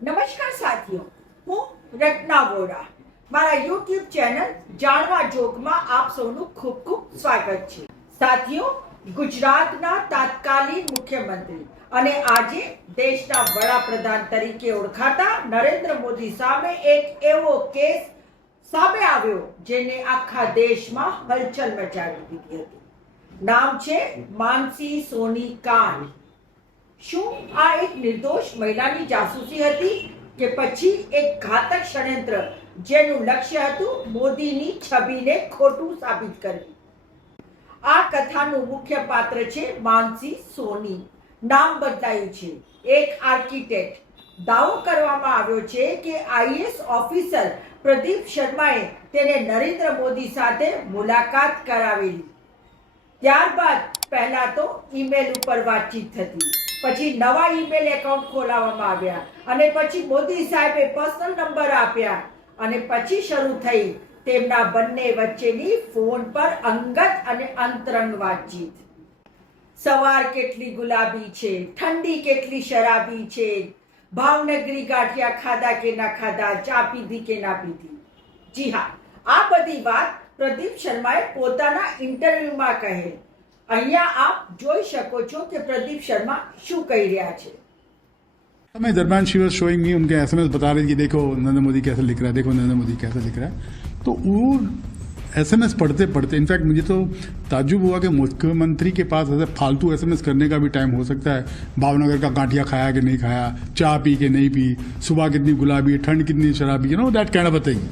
નમસ્કાર સાથીઓ, હું રત્ના વોરા. મારા YouTube ચેનલ જાણવા જોગમાં આપ સૌનું ખૂબ ખૂબ સ્વાગત છે. સાથીઓ, ગુજરાતના તાત્કાલિક મુખ્યમંત્રી અને આજે દેશના વડાપ્રધાન તરીકે ઓળખાતા નરેન્દ્ર મોદી સામે એક એવો કેસ સામે આવ્યો જેને આખા દેશમાં હલચલ મચાવી દીધી હતી. નામ છે માનસી સોની કાંડ. શું આ એક નિર્દોષ મહિલાની જાસૂસી હતી કે પછી એક ઘાતક ષડયંત્ર જેનું લક્ષ્ય હતું મોદીની છબીને ખોટું સાબિત કરવી? આ કથાનું મુખ્ય પાત્ર છે માનસી સોની. નામ બદલાયું છે. એક આર્કિટેક્ટ. દાવો કરવામાં આવ્યો છે કે આઈએએસ ઓફિસર પ્રદીપ શર્માએ તેને નરેન્દ્ર મોદી સાથે મુલાકાત કરાવેલી. ત્યારબાદ પહેલા તો ઈમેલ ઉપર વાતચીત થતી, પછી નવા ઈમેલ એકાઉન્ટ ખોલાવવામાં આવ્યા અને પછી મોદી સાહેબે પર્સનલ નંબર આપ્યા અને પછી શરૂ થઈ તેમના બંને વચ્ચેની ફોન પર અંગત અને અંતરંગ વાતચીત. સવાર કેટલી ગુલાબી છે, ઠંડી કેટલી શરાબી છે, ભાવનગરી ગાંઠિયા ખાધા કે ના ખાધા, ચા પીધી કે ના પીધી. જી હા, આ બધી વાત પ્રદીપ શર્માએ પોતાના ઇન્ટરવ્યુમાં કહે. અહીંયા આપ જોઈ શકો છો કે प्रदीप शर्मा શું કહી રહ્યા છે. मैं दरम्यान शी वॉज शोइंग मी उनके एसएमएस बता रही थी कि देखो नरेंद्र मोदी कैसे लिख रहा है, देखो नरेंद्र मोदी कैसे लिख रहा है. तो वो एसएमएस पढ़ते पढ़ते इनफैक्ट मुझे तो ताज्जुब हुआ कि मुख्यमंत्री के पास ऐसे फालतू एसएमएस करने का भी टाइम हो सकता है. भावनगर का गांठिया खाया कि नहीं खाया, चा पी के नहीं पी, सुबह कितनी गुलाबी, ठंड कितनी शराबी, you know that kind of a thing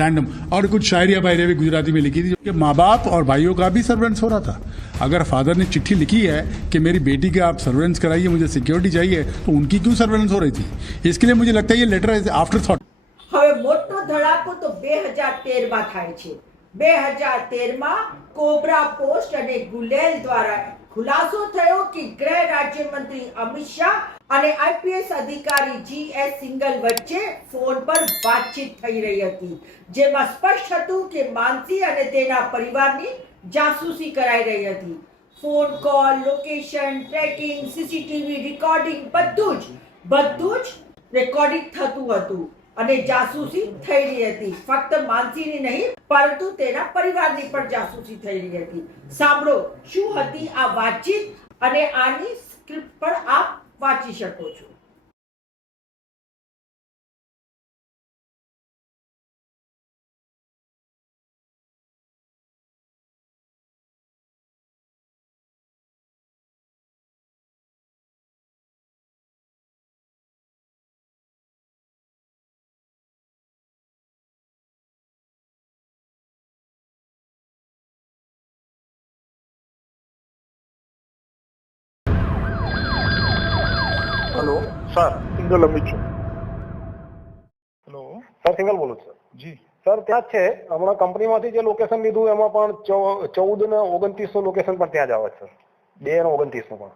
random. और कुछ शायरिया बायरिया भी गुजराती में लिखी थी कि माँ बाप और भाइयों का भी सर्वेंट्स हो रहा था. अगर फादर ने चिट्ठी लिखी है कि मेरी बेटी के आप सर्वेंट्स कराइए, मुझे सिक्योरिटी चाहिए, तो उनकी क्यों सर्वेलेंस हो रही थी? इसके लिए मुझे लगता है ये लेटर इज आफ्टर थॉट. હવે મોટો ધડાકો તો 2013 માં થાય છે. 2013 માં કોબરા પોસ્ટ અને ગુલેલ દ્વારા ખુલાસો થયો કે ગૃહ રાજ્ય મંત્રી અમિત શાહ અને આઈપીએસ અધિકારી જીએસ સિંગલ વચ્ચે ફોન પર વાતચીત થઈ રહી હતી, જેમાં સ્પષ્ટ હતું કે માનસી અને તેના પરિવારની જાસૂસી કરાઈ રહી હતી. Phone call, location tracking, CCTV recording બધું જ રેકોર્ડિંગ થતું હતું અને જાસૂસી થઈ રહી હતી. ફક્ત માનસીની નહીં પરંતુ તેના પરિવારની પણ જાસૂસી થઈ રહી હતી. સાંભળો શું હતી આ વાતચીત અને આની સ્ક્રિપ્ટ પણ આપ વાંચી શકો છો. हेलो सर सिंगल अमित છું. હેલો સર સિંગલ બોલું છું જી સર. ત્યાં જ છે હમણાં કંપનીમાંથી જે લોકેશન લીધું એમાં પણ 14 ને 29 લોકેશન પણ ત્યાં જ આવે છે સર. 2 અને 29 પણ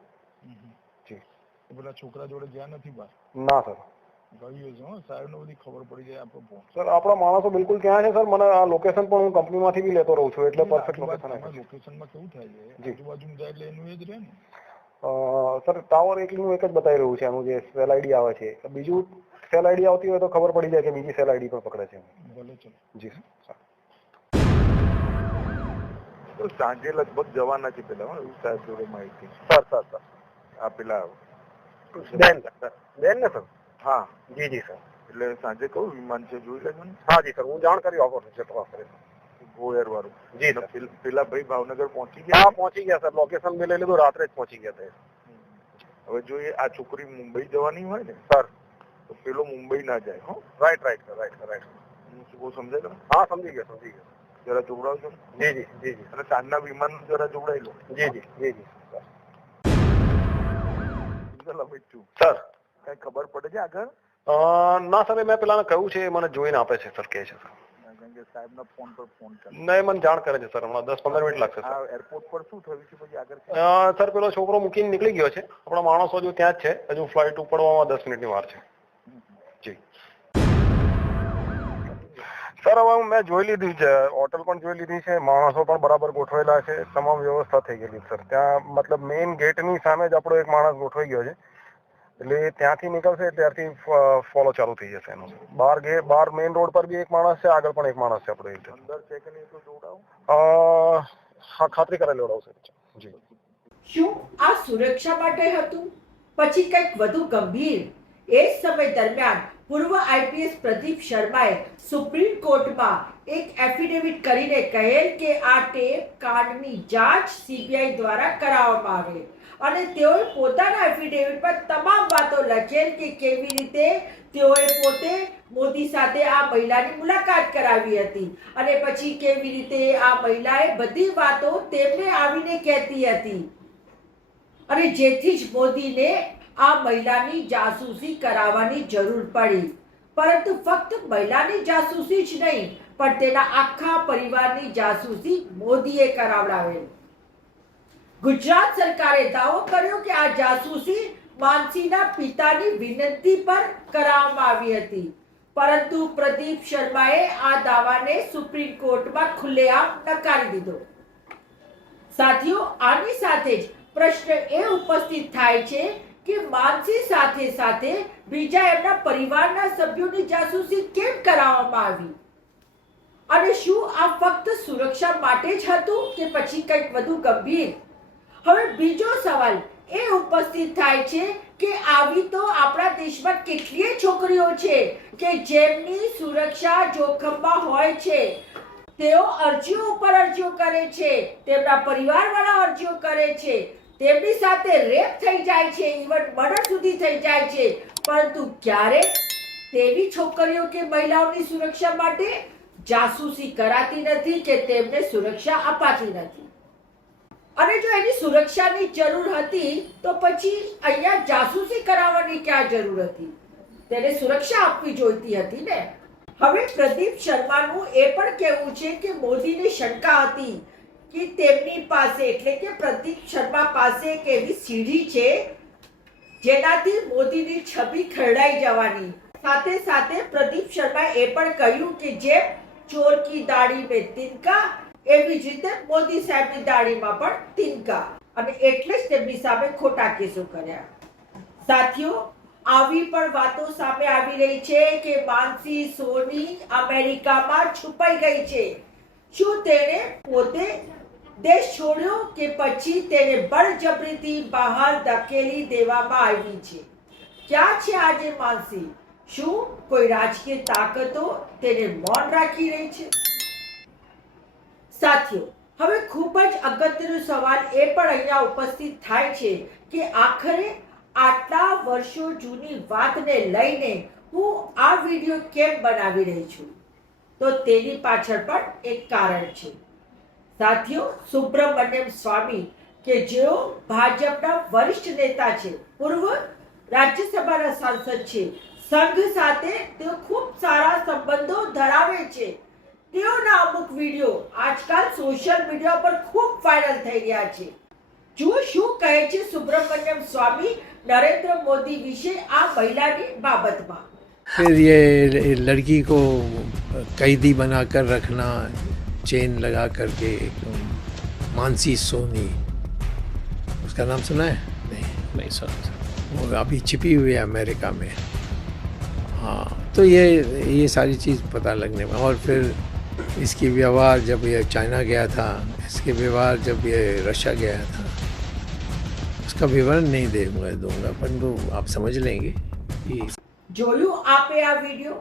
જી. પેલા છોકરા જોડે જ્યાં નથી બહાર ના સર ગયું છે. સાહેબ ને બધી ખબર પડી જાય આપણો ફોન. સર આપણા માણસો બિલકુલ ત્યાં છે સર. મને આ લોકેશન પણ હું કંપનીમાંથી બી લેતો રહું છું એટલે પરફેક્ટ લોકેશન આવે. લોકેશનમાં કેવું થાય છે, જી. આજુબાજુ જાય એટલે એનું એ જ રહે ને. સર ટાવર એકલીનું એક જ બતાવી રહ્યું છે. એનું જે સેલ આઈડી આવે છે, બીજું સેલ આઈડી આવતી હોય તો ખબર પડી જાય કે બીજી સેલ આઈડી પણ પકડે છે. ભલે ચલો. જી સર. તો સાંજે લગભગ જવાના છે પેલા એવું સાહેબ જોડે માહિતી. સર સર સર આ પેલા બેન ને સર. હા જી જી સર. એટલે સાંજે કયું વિમાન છે જોઈ લેજો ને. હા જી સર, હું જાણ કરી આપો છું તપાસ કરી. ગોયર વાળું. જી સર. પેલા ભાઈ ભાવનગર પહોંચી હા ગયા. પહોંચી ગયા સર. લોકેશન મેં લઈ લીધું, રાત્રે જ પહોંચી ગયા હતા. હવે જો આ છોકરી મુંબઈ જવાની હોય ને સર તો પેલો મુંબઈ ના જાય. હો રાઈટ રાઈટ સર રાઈટ. હું શું કહું સમજાય તમે? હા સમજી ગયો. જરા જોવડાવજો ને. જી જી જી જી અને સાંજના વિમાન જરા જોવડાવી લો. જી જી જી જી સિંગલ અમિત છું. સર. કઈ ખબર પડે છે આગળ? ના સર, મેં પેલાને કહ્યું છે, મને જોઈને આપે છે સર. કહે છે સર. કારણ કે સાહેબના ફોન પર ફોન કરે. નહીં, મને જાણ કરે છે સર. હમણાં 10-15 મિનિટ લાગશે આ સર. એરપોર્ટ પર શું થયું છે પછી આગળ? સર પેલો છોકરો મૂકીને નીકળી ગયો છે. આપણા માણસો હજુ ત્યાં જ છે. હજુ ફ્લાઇટ ઉપડવામાં 10 મિનિટની વાર છે. જી સર. હવે મેં જોઈ લીધી છે, હોટલ પણ જોઈ લીધી છે, માણસો પણ બરાબર ગોઠવેલા છે, તમામ વ્યવસ્થા થઈ ગયેલી સર. ત્યાં મતલબ મેઇન ગેટની સામે જ આપણો એક માણસ ગોઠવાઈ ગયો છે. એટલે એ ત્યાંથી નીકળશે ત્યારથી ફોલો ચાલુ થઈ જશે એનો. બહાર મેઇન રોડ પર બી એક માણસ છે, આગળ પણ એક માણસ છે આપણે રીતે. અંદર છે કે નહીં એટલું જોવડાવો. હા, ખાતરી કરેલી લેવડાવશે જી. શું આ સુરક્ષા માટે હતું? પછી કંઈક વધુ ગંભીર? એ જ સમય દરમિયાન પૂર્વ આઈપીએસ પ્રદીપ શર્માએ સુપ્રીમ કોર્ટમાં એક એફિડેવિટ કરીને કહેલ કે આ ટેપ કાંડની જાંચ સીબીઆઈ દ્વારા કરાવવામાં આવે અને તેઓએ પોતાના એફિડેવિટમાં તમામ વાતો લખેલ કે કેવી રીતે તેઓએ પોતે મોદી સાથે આ મહિલાની મુલાકાત કરાવી હતી અને પછી કેવી રીતે આ મહિલાએ બધી વાતો તેમને આવીને કહેતી હતી અને જેથી જ મોદીને આ મહિલાની જાસૂસી કરાવવાની જરૂર પડી. પરંતુ ફક્ત મહિલાની જાસૂસી જ નહીં પણ તેના આખા પરિવારની જાસૂસી મોદીએ કરાવડાવેલ. ગુજરાત સરકારે દાવો કર્યો કે આ જાસૂસી માનસીના પિતાની વિનંતી પર કરાવવામાં આવી હતી, પરંતુ પ્રદીપ શર્માએ આ દાવાને સુપ્રીમ કોર્ટમાં ખુલ્લેઆમ નકારી દીધો. સાથીઓ, આની સાથે જ પ્રશ્ન એ ઉપસ્થિત થાય છે કે માનસી સાથે સાથે બીજા એમના પરિવારના સભ્યોની જાસૂસી કેમ કરાવવામાં આવી અને શું આ ફક્ત સુરક્ષા માટે જ હતું કે પછી કંઈક વધુ ગંભીર? હવે બીજો સવાલ એ ઉપસ્થિત થાય છે કે આવી તો આપણા દેશમાં કેટલીય છોકરીઓ છે કે જેમની સુરક્ષા જોખમમાં હોય છે. તેઓ અરજીઓ ઉપર અરજીઓ કરે છે, તેમના પરિવારવાળા અરજીઓ કરે છે, તેમની સાથે રેપ થઈ જાય છે, ઇવન મર્ડર સુધી થઈ જાય છે, પરંતુ ક્યારે તેવી છોકરીઓ કે મહિલાઓની સુરક્ષા માટે જાસૂસી કરાતી નથી કે તેમને સુરક્ષા અપાતી નથી. અને જો એની સુરક્ષાની જરૂર હતી તો પછી અહીંયા જાસૂસી કરાવવાની ક્યાં જરૂર હતી? તેને સુરક્ષા આપવી જોઈતી હતી ને. હવે પ્રદીપ શર્માનું એ પણ કહેવું છે કે મોદીને શંકા હતી કે તેમની પાસે એટલે કે પ્રદીપ શર્મા પાસે એક એવી સીડી છે જેનાથી મોદીની છબી ખરડાઈ જવાની. સાથે સાથે પ્રદીપ શર્માએ એ પણ કહ્યું કે જે ચોર કી દાઢી મેં તિનકા, એવી જ રીતે મોદી સાહેબની દાઢીમાં પણ તિનકા, અને એટલે જ તેમની સામે ખોટા કેસો કર્યા. સાથીઓ, આવી પણ વાતો સામે આવી રહી છે કે માનસી સોની અમેરિકામાં છુપાઈ ગઈ છે. શું તેણે પોતે દેશ છોડ્યો કે પછી તેને બળજબરીથી બહાર ધકેલી દેવામાં આવી છે? ક્યાં છે આજે માનસી? શું કોઈ રાજકીય તાકાતો તેને મૌન રાખી રહી છે? સાથીઓ, હવે ખૂબ જ અગત્યનો સવાલ એ પણ અહીંયા ઉપસ્થિત થાય છે કે આખરે આટલા વર્ષો જૂની વાતને લઈને હું આ વિડીયો કેમ બનાવી રહી છું? તો તેની પાછળ પણ એક કારણ છે. સાથીઓ, સુબ્રમણ્યમ સ્વામી કે જેઓ ભાજપના વરિષ્ઠ નેતા છે, પૂર્વ રાજ્યસભાના સાંસદ છે, સંઘ સાથે તેઓ ખૂબ સારા સંબંધો ધરાવે છે. તેઓના અમુક વિડીયો આજકાલ સોશિયલ મીડિયા પર ખૂબ વાયરલ થઈ રહ્યા છે. જુઓ શું કહે છે સુબ્રમણ્યમ સ્વામી नरेंद्र मोदी विषय आ महिलानी बाबतમાં. फिर ये लड़की को कैदी बनाकर रखना, चेन लगा करके, मानसी सोनी, उसका नाम सुना है? नहीं सुना. वो अभी छिपी हुई है अमेरिका में. हाँ, तो ये सारी चीज़ पता लगने में. और फिर इसकी व्यवहार जब ये चाइना गया था, इसके व्यवहार जब ये रशिया गया था, उसका विवरण नहीं दूंगा परंतु आप समझ लेंगे कि જોયું આપે આ વિડિયો?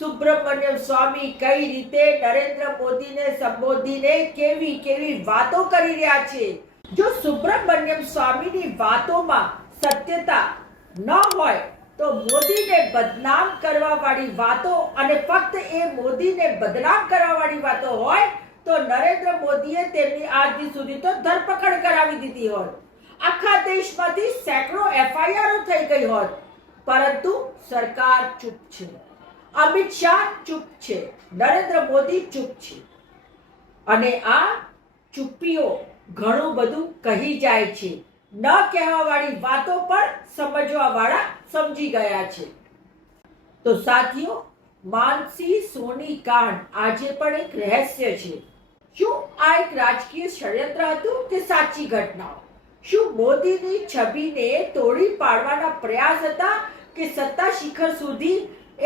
સુબ્રમણ્યમ સ્વામી કઈ રીતે નરેન્દ્ર મોદીને સંબોધીને કેવી કેવી વાતો કરી રહ્યા છે. જો સુબ્રમણ્યમ સ્વામીની વાતોમાં સત્યતા ન હોય તો મોદીને બદનામ કરવા વાળી વાતો, અને ફક્ત એ મોદીને બદનામ કરવા વાળી વાતો હોય તો નરેન્દ્ર મોદીએ તેમની આજ સુધી તો ધરપકડ કરાવી દીધી હોત. આખા દેશમાંથી સેંકડો એફઆઈઆર થઈ ગઈ હોત. પરંતુ સરકાર ચૂપ છે, અમિત શાહ ચૂપ છે, નરેન્દ્ર મોદી ચૂપ છે. અને આ ચૂપ્પીઓ ઘણું બધું કહી જાય છે. ન કહેવા વાળી વાતો પણ સમજવા વાળા સમજી ગયા છે. તો સાથીઓ, માનસી સોની કાંડ આજે પણ એક રહસ્ય છે. શું આ એક રાજકીય ષડયંત્ર હતું કે સાચી ઘટનાઓ? શું મોદીની છબીને તોડી પાડવાના પ્રયાસ હતા કે સત્તા શિખર સુધી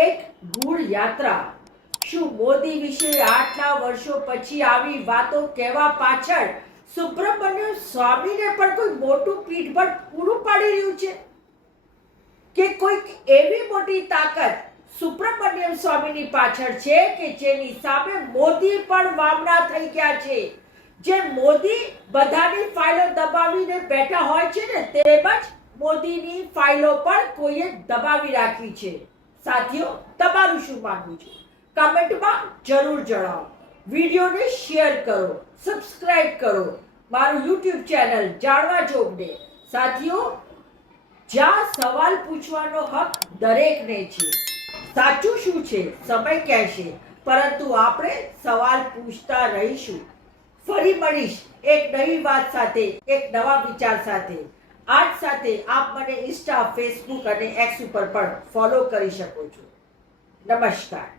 એક ગૂઢ યાત્રા? શું મોદી વિશે આટલા વર્ષો પછી આવી વાતો કહેવા પાછળ સુબ્રમણ્યમ સ્વામીને પણ કોઈ મોટું પીઠબળ પૂરું પાડી રહ્યું છે કે કોઈક એવી મોટી તાકાત સુબ્રમણ્યમ સ્વામીની પાછળ છે કે જેની સામે મોદી પણ વામણા થઈ ગયા છે? જે મોદી બધાની ફાઇલો દબાવીને બેઠા હોય છે ને, તેમજ મોદીની ફાઇલો પણ કોઈએ દબાવી રાખવી છે. સાથીઓ, તમારું શું માનવું છે? કમેન્ટમાં જરૂર જણાવો. વિડીયોને શેર કરો, સબસ્ક્રાઇબ કરો મારું યુટ્યુબ ચેનલ જાણવા જોગને. સાથીઓ, જ્યાં સવાલ પૂછવાનો હક દરેકને છે. સાચું શું છે સમય કહેશે, પરંતુ આપણે સવાલ પૂછતા રહીશું. ફરી મળીશ એક નવી વાત સાથે, એક નવા વિચાર સાથે. આજ સાથે આપ મને ઇન્સ્ટા, ફેસબુક અને એક્સ ઉપર પણ ફોલો કરી શકો છો. નમસ્કાર.